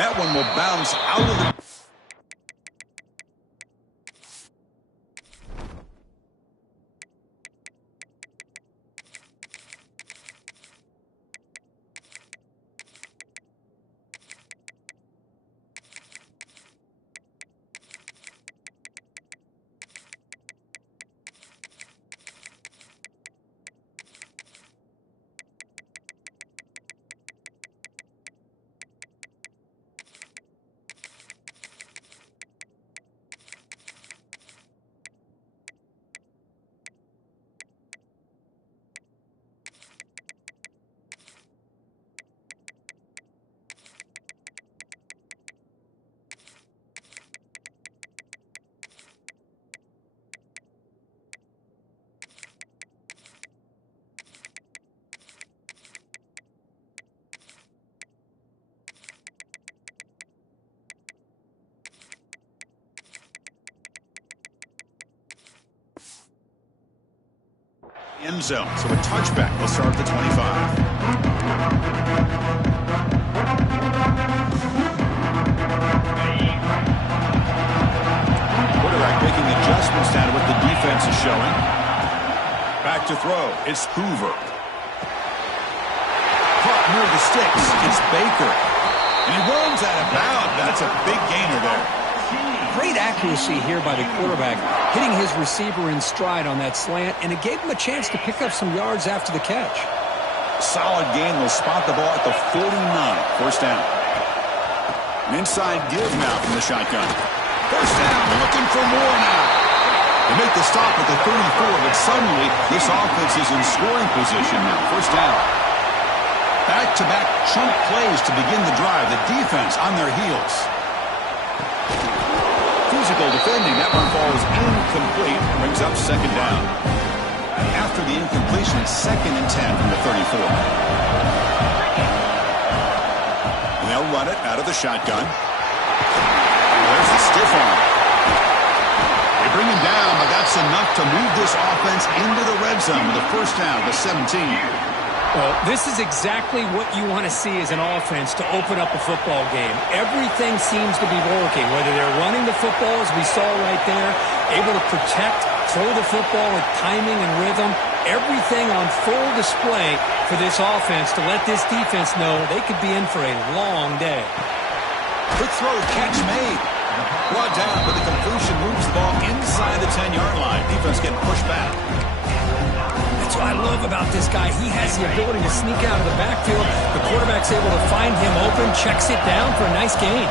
that one will bounce out of the... end zone. So a touchback will start at the 25. Quarterback making adjustments down to what the defense is showing. Back to throw. It's Hoover. Caught near the sticks. It's Baker. And he runs out of bounds. That's a big gainer there. Great accuracy here by the quarterback, hitting his receiver in stride on that slant, and it gave him a chance to pick up some yards after the catch. Solid gain. Will spot the ball at the 49. First down. An inside give now from the shotgun. First down. Looking for more now. They make the stop at the 34, but suddenly this offense is in scoring position now. First down. Back-to-back chunk plays to begin the drive. The defense on their heels. Physical defending. That one falls incomplete. Brings up second down. After the incompletion, it's 2nd and 10 from the 34. And they'll run it out of the shotgun. There's the stiff arm. They bring him down, but that's enough to move this offense into the red zone with a first down to 17. Well, this is exactly what you want to see as an offense to open up a football game. Everything seems to be working, whether they're running the football, as we saw right there, able to protect, throw the football with timing and rhythm, everything on full display for this offense to let this defense know they could be in for a long day. Quick throw, catch made. Brought down, but the completion moves the ball inside the 10-yard line. Defense getting pushed back. That's what I love about this guy. He has the ability to sneak out of the backfield. The quarterback's able to find him open, checks it down for a nice gain.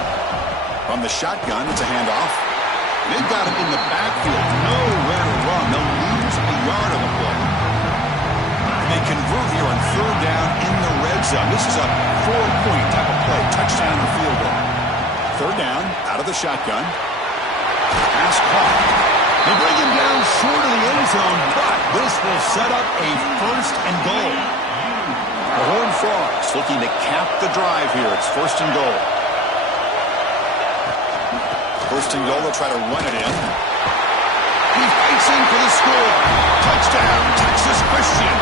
From the shotgun, it's a handoff. They've got him in the backfield. Nowhere to run. They'll lose a yard on the play. They convert here on 3rd down in the red zone. This is a 4-point type of play. Touchdown or field goal. 3rd down, out of the shotgun. Pass caught. They bring him down short of the end zone, but this will set up a 1st and goal. The Horned Frogs looking to cap the drive here. It's 1st and goal. 1st and goal, they'll try to run it in. He fights in for the score. Touchdown, Texas Christian.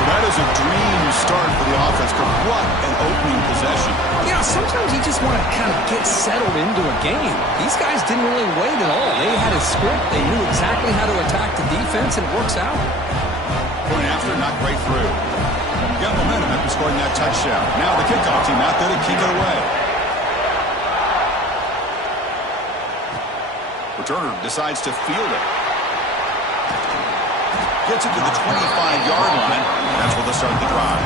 That is a dream start for the offense. What an opening possession. Yeah, sometimes you just want to kind of get settled into a game. These guys didn't really wait at all. They had a script. They knew exactly how to attack the defense, and it works out. Point after, not right through. Got momentum after scoring that touchdown. Now the kickoff team out there to kick it away. Returner decides to field it. Gets it to the 25-yard line. That's where they'll start the drive.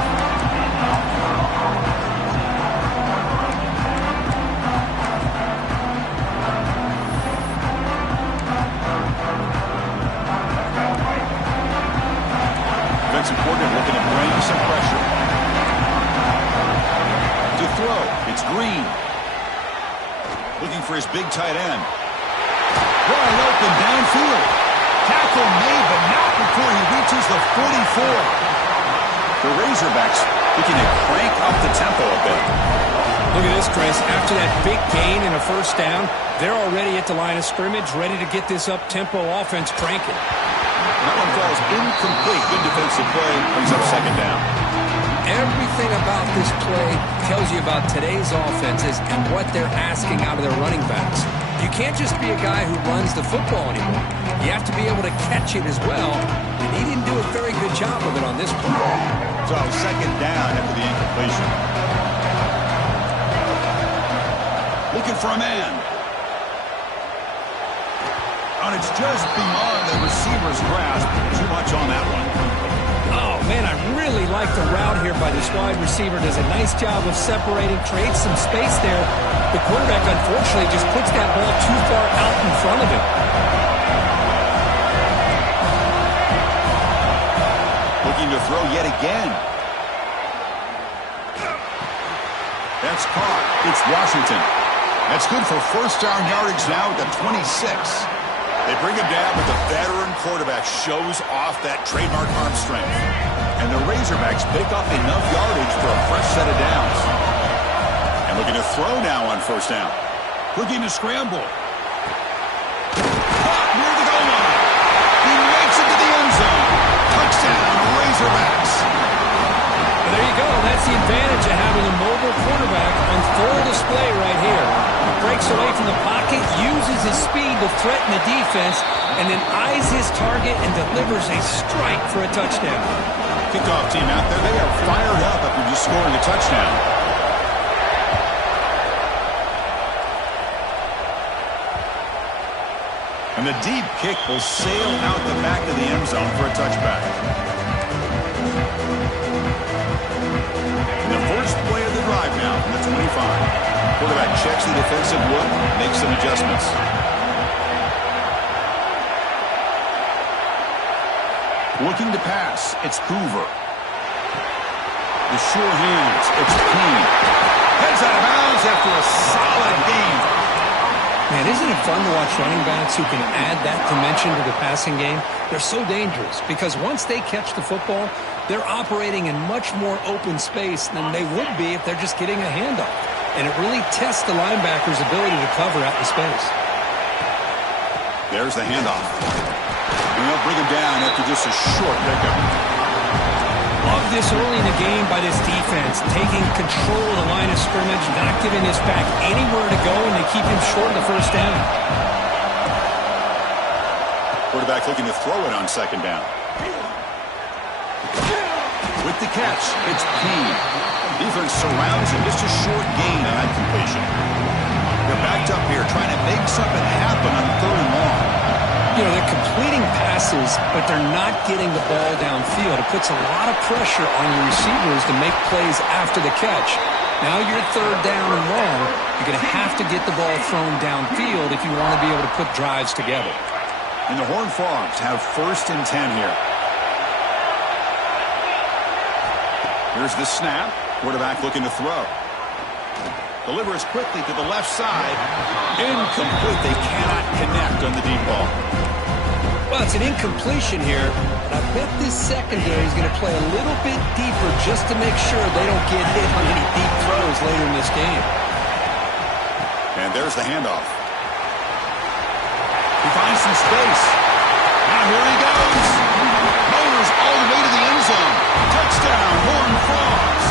Defensive coordinator looking to bring some pressure. To throw, it's Green. Looking for his big tight end. Wide open downfield. Tackle made, but not before he reaches the 44. The Razorbacks looking to crank up the tempo a bit. Look at this, Chris. After that big gain and a first down, they're already at the line of scrimmage, ready to get this up-tempo offense cranking. That one falls incomplete. Good defensive play. Brings up second down. Everything about this play tells you about today's offenses and what they're asking out of their running backs. You can't just be a guy who runs the football anymore. You have to be able to catch it as well, and he didn't do a very good job of it on this play. So second down after the incompletion. Looking for a man. And it's just beyond the receiver's grasp. Too much on that one. Oh, man, I really like the route here by this wide receiver. Does a nice job of separating, creates some space there. The quarterback, unfortunately, just puts that ball too far out in front of him. Looking to throw yet again. That's caught. It's Washington. That's good for first down yardage now at the 26. They bring him down, but the veteran quarterback shows off that trademark arm strength. And the Razorbacks pick up enough yardage for a fresh set of downs. And looking to throw now on first down. Looking to scramble. Caught near the goal line. He makes it to the end zone. Touchdown, Razorbacks. Well, there you go. That's the advantage of having a mobile quarterback on full display right here. He breaks away from the pocket, uses his speed to threaten the defense, and then eyes his target and delivers a strike for a touchdown. Kickoff team out there, they are fired up after just scoring a touchdown. And the deep kick will sail out the back of the end zone for a touchback. And the first play of the drive now from the 25. Quarterback checks the defensive look, makes some adjustments. Looking to pass, it's Hoover. The sure hands, it's King. Heads out of bounds after a solid game. Man, isn't it fun to watch running backs who can add that dimension to the passing game? They're so dangerous because once they catch the football, they're operating in much more open space than they would be if they're just getting a handoff. And it really tests the linebacker's ability to cover out the space. There's the handoff. And they'll bring him down after just a short pickup. Love this early in the game by this defense, taking control of the line of scrimmage, not giving this back anywhere to go, and they keep him short of the first down. Quarterback looking to throw it on second down. With the catch, it's Payne. Defense surrounds him, just a short gain on that completion. They're backed up here, trying to make something happen on third and long. You know, they're completing passes, but they're not getting the ball downfield. It puts a lot of pressure on your receivers to make plays after the catch. Now you're third down and long. You're going to have to get the ball thrown downfield if you want to be able to put drives together. And the Horned Frogs have first and 10 here. Here's the snap. Quarterback looking to throw. Delivers quickly to the left side. Incomplete. They cannot connect on the deep ball. Well, it's an incompletion here. But I bet this secondary is going to play a little bit deeper just to make sure they don't get hit on any deep throws later in this game. And there's the handoff. He finds some space. Now here he goes. Motors all the way to the end zone. Touchdown, Horned Frogs.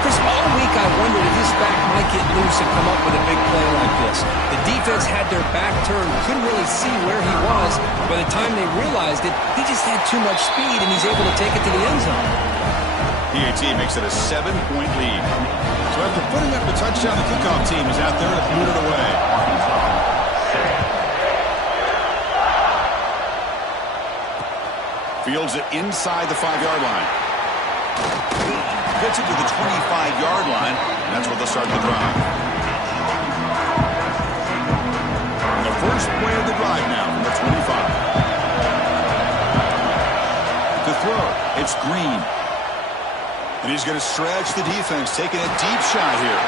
Chris, all week I wondered if this back might get loose and come up with a big play like this. The defense had their back turned, couldn't really see where he was. By the time they realized it, he just had too much speed, and he's able to take it to the end zone. PAT makes it a 7-point lead. So after putting up the touchdown, the kickoff team is out there to boot it away. Fields it inside the 5-yard line. Gets it to the 25-yard line, and that's where they'll start the drive. And the first play of the drive now from the 25. To throw, it's Green. And he's going to stretch the defense, taking a deep shot here.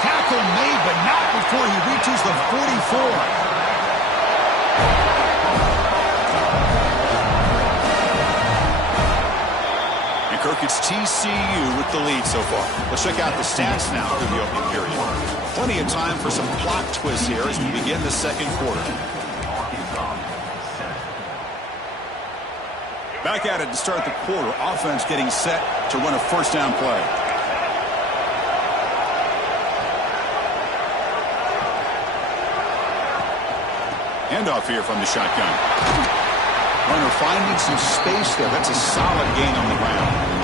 Tackle made, but not before he reaches the 44. Kirk, it's TCU with the lead so far. Let's check out the stats now through the opening period. Plenty of time for some plot twists here as we begin the second quarter. Back at it to start the quarter. Offense getting set to run a first down play. Handoff here from the shotgun. Runner finding some space there. That's a solid gain on the ground.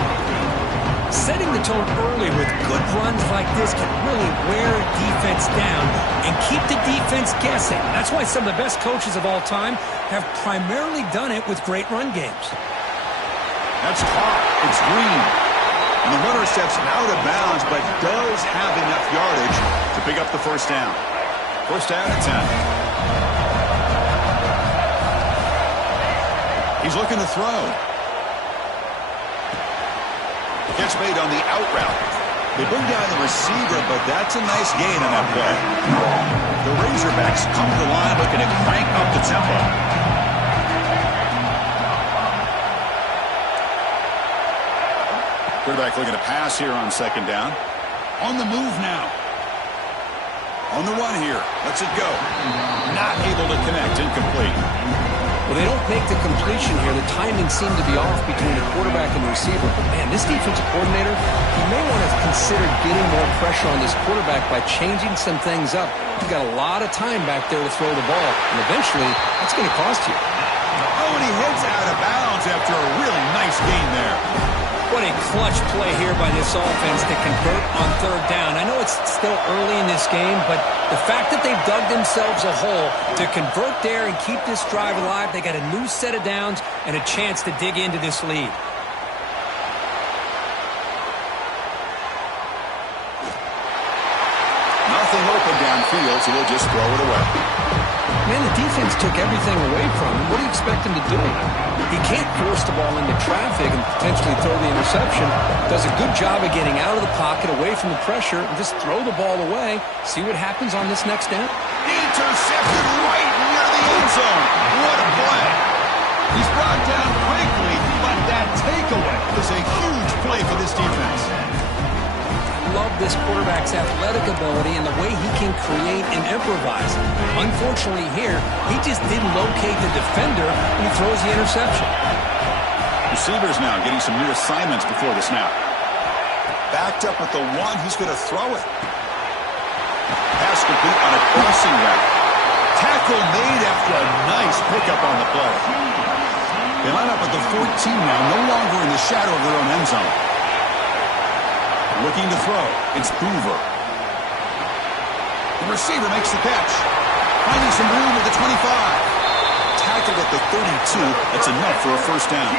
Setting the tone early with good runs like this can really wear a defense down and keep the defense guessing. That's why some of the best coaches of all time have primarily done it with great run games. That's caught. It's Green. And the runner steps out of bounds, but does have enough yardage to pick up the first down. First down and 10. He's looking to throw. Catch made on the out route. They bring down the receiver, but that's a nice gain on that play. The Razorbacks come to the line looking to crank up the tempo. Quarterback looking to pass here on second down. On the move now. On the run here. Lets it go. Not able to connect. Incomplete. Well, they don't make the completion here. The timing seemed to be off between the quarterback and the receiver. But, man, this defensive coordinator, he may want to consider getting more pressure on this quarterback by changing some things up. You've got a lot of time back there to throw the ball, and eventually that's going to cost you. Oh, and he heads out of bounds after a really nice gain there. What a clutch play here by this offense to convert on third down. I know it's still early in this game, but the fact that they've dug themselves a hole to convert there and keep this drive alive, they got a new set of downs and a chance to dig into this lead. Nothing open downfield, so they'll just throw it away. Man, the defense took everything away from him. What do you expect him to do? He can't force the ball into traffic and potentially throw the interception. Does a good job of getting out of the pocket, away from the pressure, and just throw the ball away. See what happens on this next down. Intercepted right near the end zone. What a play. He's brought down quickly, but that takeaway is a huge play for this defense. Love this quarterback's athletic ability and the way he can create and improvise. Unfortunately here, he just didn't locate the defender when he throws the interception. Receivers now getting some new assignments before the snap. Backed up at the one, he's going to throw it. Pass complete on a crossing route. Tackle made after a nice pickup on the play. They line up at the 14 now, no longer in the shadow of their own end zone. Looking to throw. It's Hoover. The receiver makes the catch. Finding some room at the 25. Tackled at the 32. That's enough for a first down.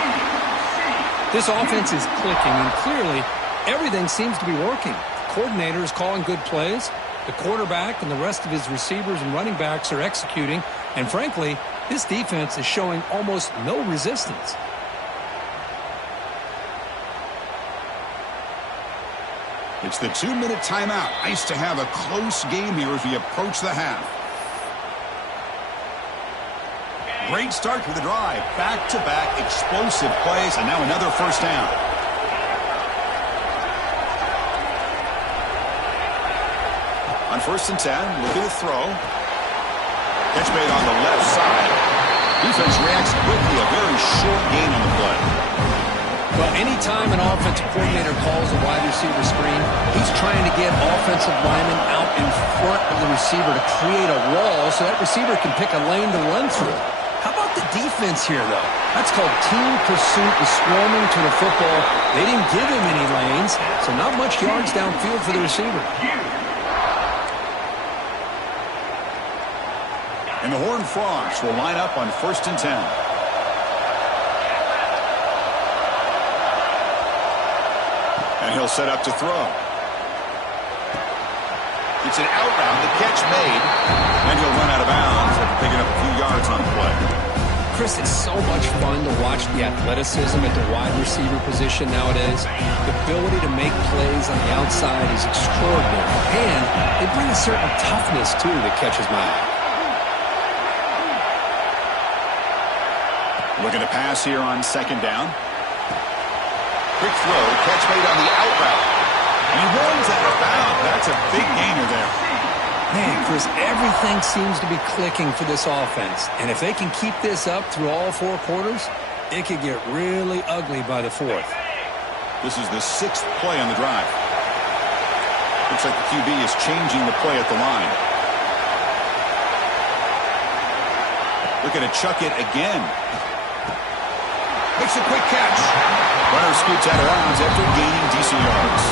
This offense is clicking, and clearly everything seems to be working. The coordinator is calling good plays. The quarterback and the rest of his receivers and running backs are executing. And frankly, this defense is showing almost no resistance. It's the 2-minute timeout. Nice to have a close game here as we approach the half. Great start to the drive. Back-to-back explosive plays, and now another first down. On first and 10, looking to throw. Catch made on the left side. Defense reacts quickly. A very short gain on the play. Well, anytime an offensive coordinator calls a wide receiver screen, he's trying to get offensive linemen out in front of the receiver to create a wall so that receiver can pick a lane to run through. How about the defense here, though? That's called team pursuit and swarming to the football. They didn't give him any lanes, so not much yards downfield for the receiver. And the Horned Frogs will line up on first and 10. And he'll set up to throw. It's an out route, the catch made, and he'll run out of bounds after picking up a few yards on the play. Chris, it's so much fun to watch the athleticism at the wide receiver position nowadays. The ability to make plays on the outside is extraordinary. And they bring a certain toughness, too, that catches my eye. Looking to pass here on second down. Quick throw, catch made on the out route. And he runs out of bounds. That's a big gainer there. Man, Chris, everything seems to be clicking for this offense. And if they can keep this up through all four quarters, It could get really ugly by the fourth. This is the 6th play on the drive. Looks like the QB is changing the play at the line. Looking to chuck it again. Makes a quick catch. Runner scoots out of bounds after gaining decent yards.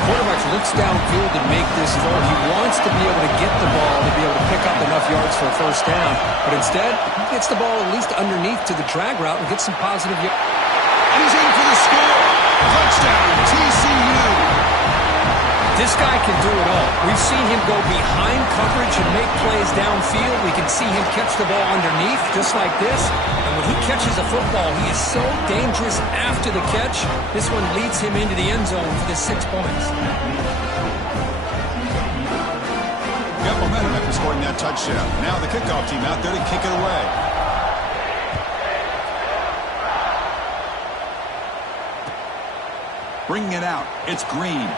Quarterback looks downfield to make this throw. He wants to be able to get the ball to be able to pick up enough yards for a first down. But instead, he gets the ball at least underneath to the drag route and gets some positive yards. And he's in for the score. Touchdown, TCU. This guy can do it all. We've seen him go behind coverage and make plays downfield. We can see him catch the ball underneath, just like this. And when he catches a football, he is so dangerous after the catch. This one leads him into the end zone for the 6 points. Got momentum after scoring that touchdown. Now the kickoff team out there to kick it away. Bringing it out. It's Green.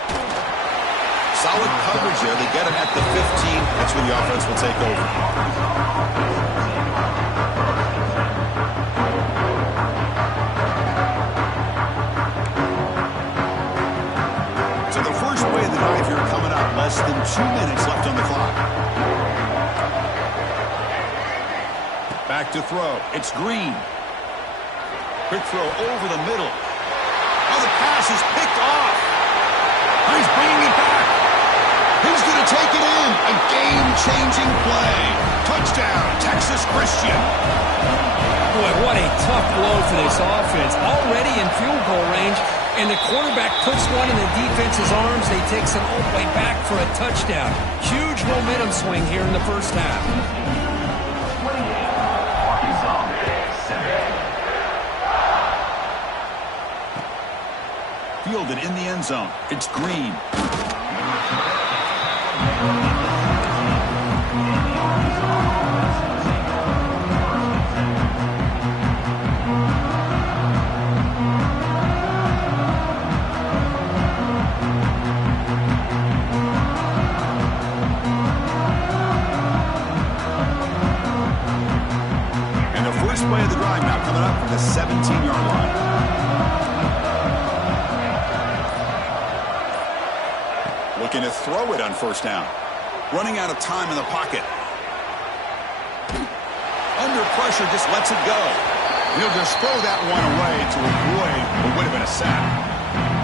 Solid coverage there. They get him at the 15. That's where the offense will take over. So the first play of the drive here coming up. Less than 2 minutes left on the clock. Back to throw. It's Green. Quick throw over the middle. Oh, the pass is picked off. He's bringing it back. He's going to take it in. A game-changing play. Touchdown, Texas Christian. Boy, what a tough blow for this offense. Already in field goal range, and the quarterback puts one in the defense's arms. They take it all the way back for a touchdown. Huge momentum swing here in the first half. Fielded in the end zone. It's Green. And the first play of the drive now coming up from the 17-yard line. Looking to throw it on first down. Running out of time in the pocket. Under pressure, just lets it go. He'll just throw that one away to avoid what would have been a sack.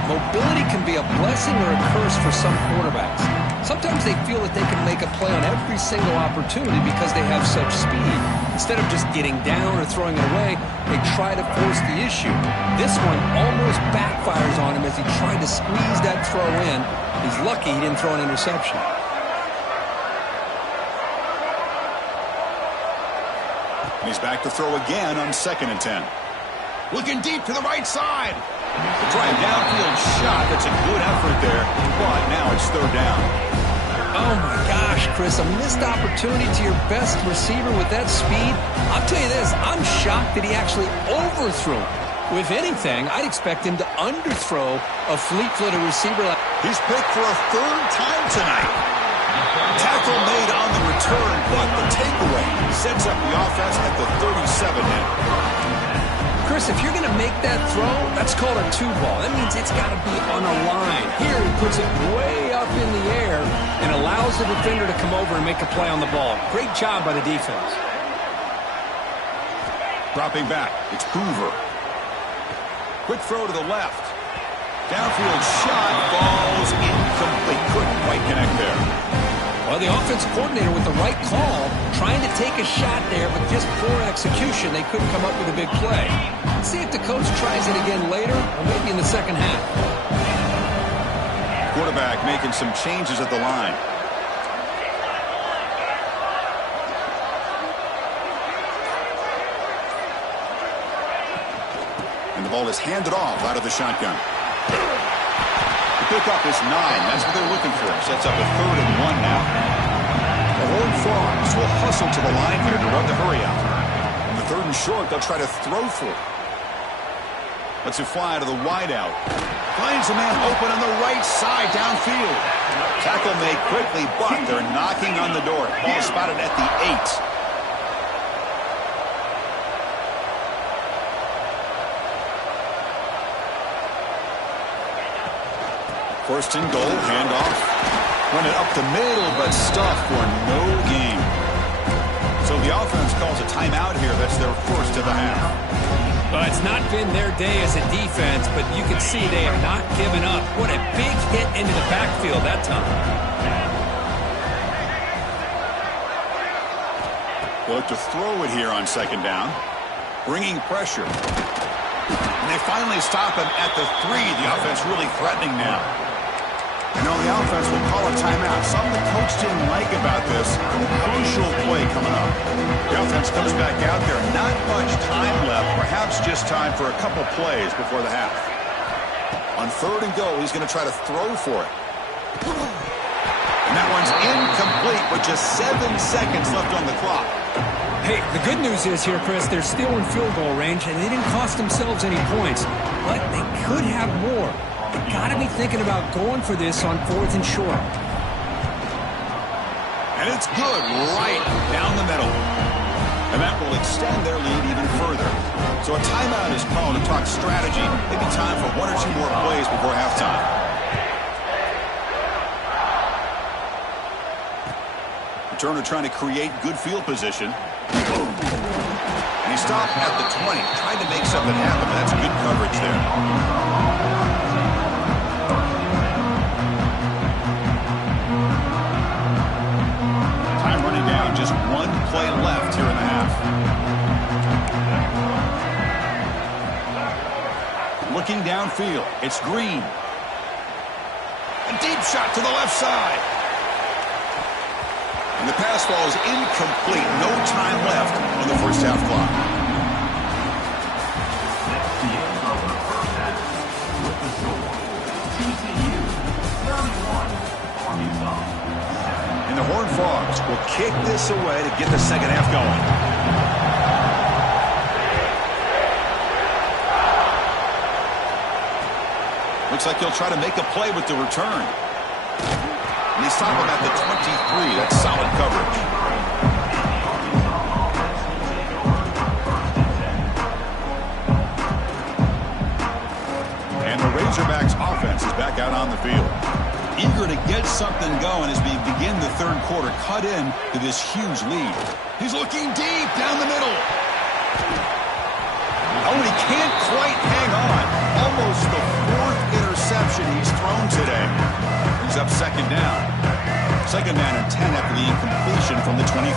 Mobility can be a blessing or a curse for some quarterbacks. Sometimes they feel that they can make a play on every single opportunity because they have such speed. Instead of just getting down or throwing it away, they try to force the issue. This one almost backfires on him as he tried to squeeze that throw in. He's lucky he didn't throw an interception. He's back to throw again on 2nd and 10. Looking deep to the right side. Trying downfield shot. That's a good effort there. But now it's 3rd down. Oh, my gosh, Chris. A missed opportunity to your best receiver with that speed. I'll tell you this. I'm shocked that he actually overthrew. With anything, I'd expect him to underthrow a fleet-footed receiver. He's picked for a 3rd time tonight. Tackle made on the return, but the takeaway sets up the offense at the 37 now. Chris, if you're going to make that throw, that's called a 2-ball. That means it's got to be on a line. Here, he puts it way up in the air and allows the defender to come over and make a play on the ball. Great job by the defense. Dropping back, it's Hoover. Quick throw to the left. Downfield shot, falls incomplete. Couldn't quite connect there. Well, the offensive coordinator with the right call, trying to take a shot there, but just poor execution. They couldn't come up with a big play. Let's see if the coach tries it again later, or maybe in the second half. Quarterback making some changes at the line. And the ball is handed off out of the shotgun. The pickup is 9. That's what they're looking for. Sets up a 3rd and 1 now. The Horned Frogs will hustle to the line here to run the hurry out. On the 3rd and short, they'll try to throw for it. Lets it fly to the wideout. Finds a man open on the right side downfield. Tackle made quickly, but they're knocking on the door. Ball spotted at the 8. First and goal, handoff. Run it up the middle, but stuffed for no gain. So the offense calls a timeout here. That's their first of the half. Well, it's not been their day as a defense, but you can see they have not given up. What a big hit into the backfield that time. They look to throw it here on second down. Bringing pressure. And they finally stop him at the 3. The offense really threatening now. And on the offense, we'll call a timeout. Something the coach didn't like about this. Crucial play coming up. The offense comes back out there. Not much time left. Perhaps just time for a couple plays before the half. On third and goal, he's going to try to throw for it. And that one's incomplete with just 7 seconds left on the clock. Hey, the good news is here, Chris, they're still in field goal range, and they didn't cost themselves any points. But they could have more. They got to be thinking about going for this on fourth and short. And it's good right down the middle. And that will extend their lead even further. So a timeout is called to talk strategy. Maybe time for 1 or 2 more plays before halftime. Returner trying to create good field position. And he stopped at the 20. Tried to make something happen, but that's good coverage there. Time running down. Just 1 play left here in the half. Looking downfield. It's Green. A deep shot to the left side. And the pass ball is incomplete. No time left on the first half clock. And the Horned Frogs will kick this away to get the second half going. Looks like he'll try to make a play with the return. And they stop him at the 23. That's solid coverage. And the Razorbacks offense is back out on the field. Eager to get something going as we begin the third quarter. Cut in to this huge lead. He's looking deep down the middle. Oh, and he can't quite hang on. Almost the 4th interception he's thrown today. He's up second down. Second down and 10 after the incompletion from the 23.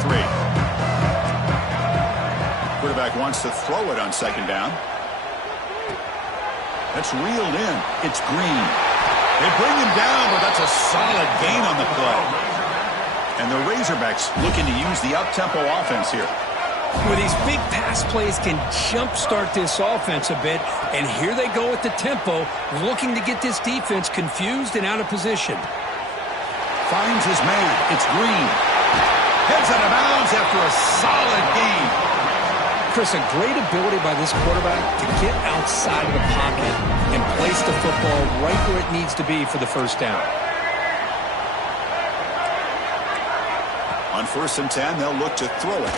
Quarterback wants to throw it on second down. That's reeled in. It's Green. They bring him down, but that's a solid gain on the play. And the Razorbacks looking to use the up-tempo offense here. Well, these big pass plays can jumpstart this offense a bit, and here they go with the tempo, looking to get this defense confused and out of position. Finds his man. It's Green. Heads out of bounds after a solid gain. Chris, a great ability by this quarterback to get outside of the pocket and place the football right where it needs to be for the first down. On 1st and 10, they'll look to throw it.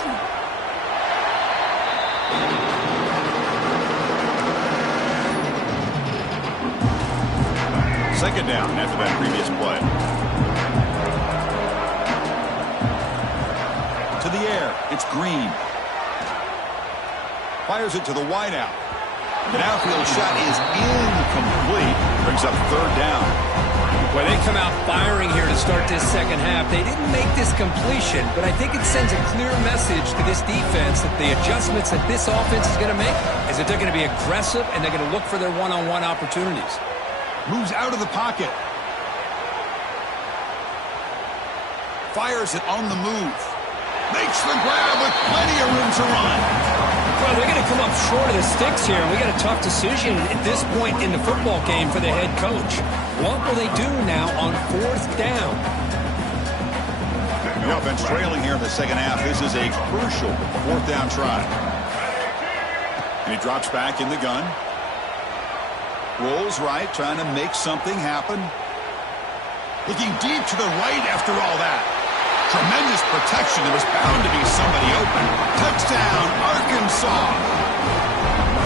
Second down after that previous play. To the air, it's Green. Fires it to the wideout. The downfield shot is incomplete. Brings up third down. Well, they come out firing here to start this second half. They didn't make this completion, but I think it sends a clear message to this defense that the adjustments that this offense is going to make is that they're going to be aggressive and they're going to look for their one-on-one opportunities. Moves out of the pocket. Fires it on the move. Makes the grab with plenty of room to run. Well, they're going to come up short of the sticks here. We got a tough decision at this point in the football game for the head coach. What will they do now on 4th down? The offense trailing here in the second half. This is a crucial 4th down try. And he drops back in the gun. Rolls right, trying to make something happen. Looking deep to the right after all that. Tremendous protection. There was bound to be somebody open. Touchdown, Arkansas.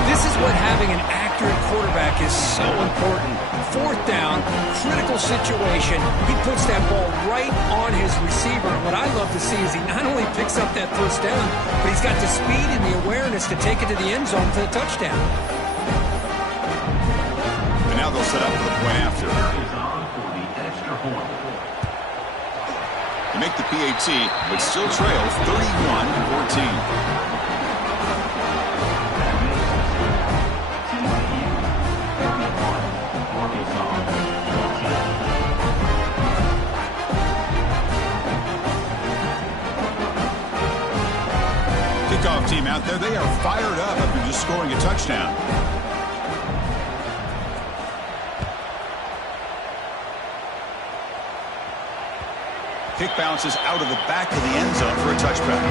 This is what having an accurate quarterback is so important. Fourth down, critical situation. He puts that ball right on his receiver. What I love to see is he not only picks up that first down, but he's got the speed and the awareness to take it to the end zone for the touchdown. And now they'll set up for the point after. They make the PAT, but still trail 31-14. Kickoff team out there, they are fired up after just scoring a touchdown. Kick bounces out of the back of the end zone for a touchback.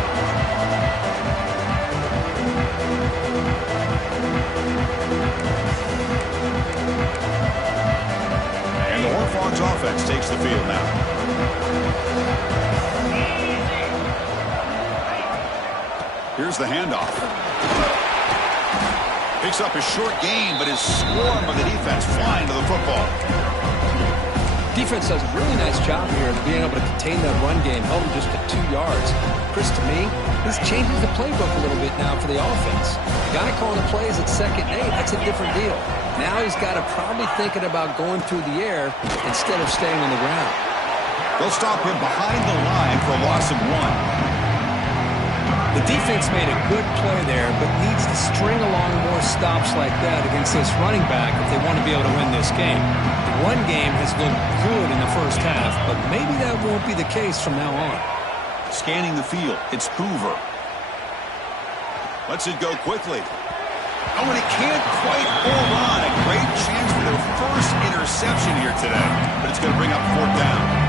And the Horned Frogs offense takes the field now. Here's the handoff. Picks up a short gain, but is swarmed by the defense flying to the football. Defense does a really nice job here of being able to contain that run game, held him just to 2 yards. Chris, to me, this changes the playbook a little bit now for the offense. The guy calling the plays at 2nd and 8, that's a different deal. Now he's got to probably thinking about going through the air instead of staying on the ground. They'll stop him behind the line for a loss of 1. The defense made a good play there, but needs to string along more stops like that against this running back if they want to be able to win this game. The run game has looked good in the first half, but maybe that won't be the case from now on. Scanning the field, it's Hoover. Lets it go quickly. Oh, and it can't quite hold on. A great chance for their first interception here today, but it's going to bring up 4th down.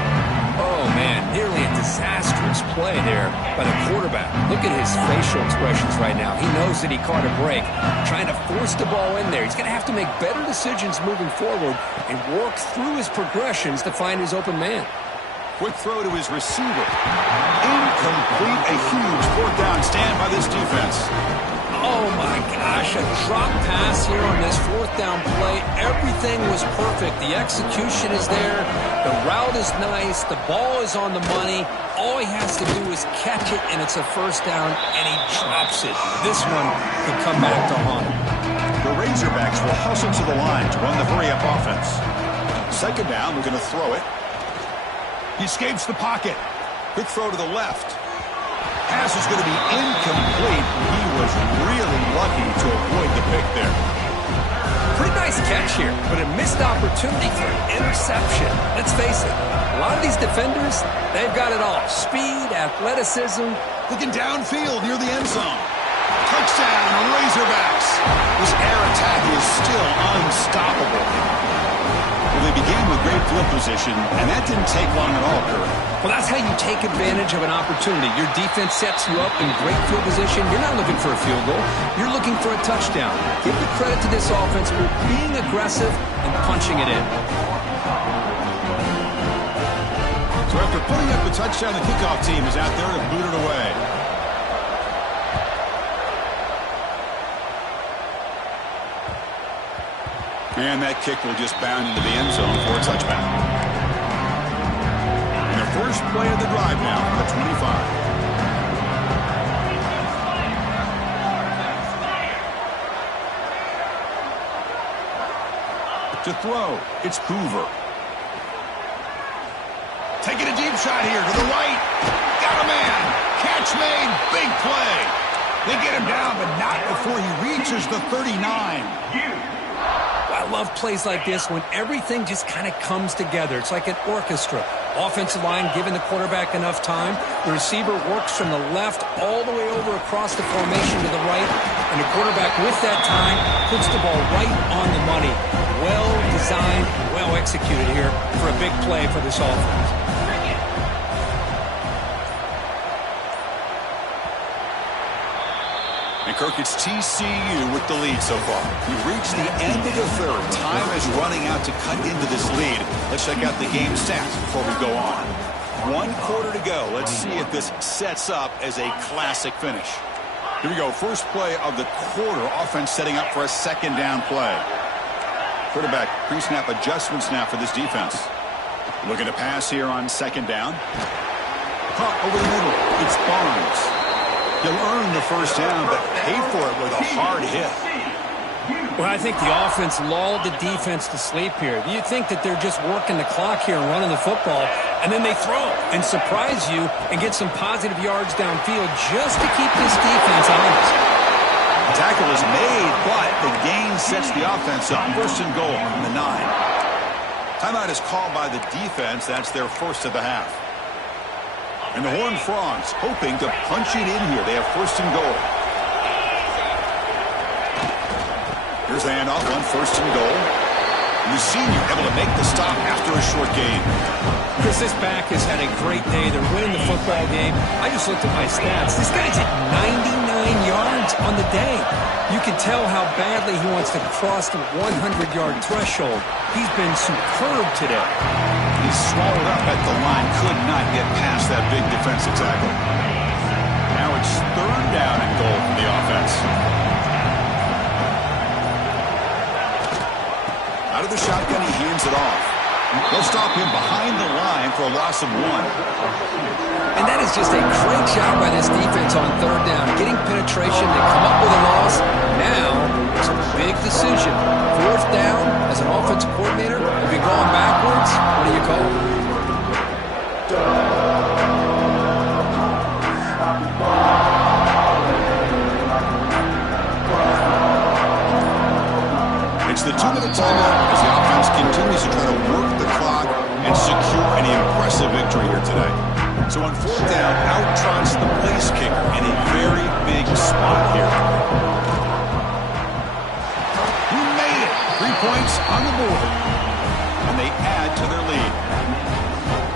Oh, man, nearly a disastrous play there by the quarterback. Look at his facial expressions right now. He knows that he caught a break, trying to force the ball in there. He's going to have to make better decisions moving forward and work through his progressions to find his open man. Quick throw to his receiver. Incomplete. A huge 4th down stand by this defense. Oh, my gosh, a drop pass here on this 4th down play. Everything was perfect. The execution is there. The route is nice. The ball is on the money. All he has to do is catch it, and it's a 1st down, and he drops it. This one could come back to haunt him. The Razorbacks will hustle to the line to run the hurry-up offense. 2nd down, we're going to throw it. He escapes the pocket. Quick throw to the left. Pass is going to be incomplete. He was really lucky to avoid the pick there. Pretty nice catch here, but a missed opportunity for an interception. Let's face it, a lot of these defenders, they've got it all. Speed, athleticism. Looking downfield near the end zone. Touchdown, Razorbacks. This air attack is still unstoppable. Well, they began with great field position, and that didn't take long at all, Kurt. Well, that's how you take advantage of an opportunity. Your defense sets you up in great field position. You're not looking for a field goal. You're looking for a touchdown. Give the credit to this offense for being aggressive and punching it in. So after putting up the touchdown, the kickoff team is out there to boot it away. And that kick will just bound into the end zone for a touchback. And their first play of the drive now from the 25. To throw, it's Hoover. Taking a deep shot here to the right. Got a man. Catch made. Big play. They get him down, but not before he reaches the 39. I love plays like this when everything just kind of comes together. It's like an orchestra. Offensive line giving the quarterback enough time. The receiver works from the left all the way over across the formation to the right. And the quarterback with that time puts the ball right on the money. Well designed, well executed here for a big play for this offense. And Kirk, it's TCU with the lead so far. We've reached the end of the 3rd. Time is running out to cut into this lead. Let's check out the game stats before we go on. 1 quarter to go. Let's see if this sets up as a classic finish. Here we go. First play of the quarter. Offense setting up for a second down play. Quarterback pre-snap adjustments now for this defense. Looking to pass here on second down. Caught over the middle. It's Barnes. He'll earn the first down, but pay for it with a hard hit. Well, I think the offense lulled the defense to sleep here. You think that they're just working the clock here and running the football, and then they throw and surprise you and get some positive yards downfield just to keep this defense honest. The tackle is made, but the gain sets the offense up. First and goal from the 9. Timeout is called by the defense. That's their first of the half. And the Horned Frogs hoping to punch it in here. They have first and goal. Here's the handoff on first and goal. And the senior able to make the stop after a short gain. Chris, this back has had a great day. They're winning the football game. I just looked at my stats. This guy's at 99 yards on the day. You can tell how badly he wants to cross the 100-yard threshold. He's been superb today. He's swallowed up at the line. Could not get past that big defensive tackle. Now it's third down and goal for the offense. Out of the shotgun, he hands it off. They'll stop him behind the line for a loss of 1. And that is just a great job by this defense on third down. Getting penetration to come up with a loss. Now, it's a big decision. Fourth down, as an offensive coordinator, if you're going backwards, what do you call it? It's the 2-minute timeout as the offense continues to try to work the clock and secure an impressive victory here today. So on fourth down, out trots the place kicker in a very big spot here. He made it. 3 points on the board. And they add to their lead.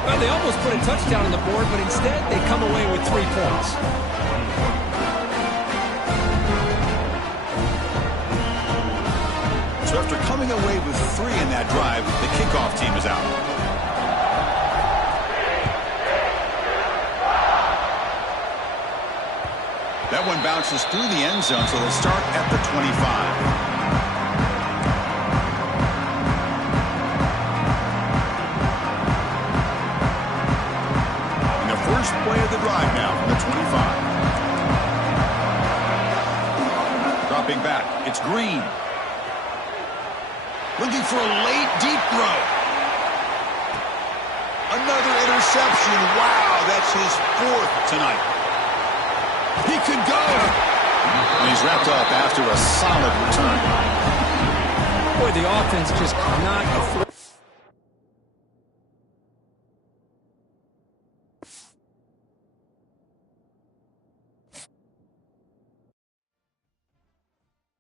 Well, they almost put a touchdown on the board, but instead they come away with 3 points. So after coming away with 3 in that drive, the kickoff team is out. That one bounces through the end zone, so they'll start at the 25. And the first play of the drive now from the 25. Dropping back, it's Green. Looking for a late, deep throw. Another interception. Wow, that's his 4th tonight. He could go. And he's wrapped up after a solid return. Boy, the offense just cannot afford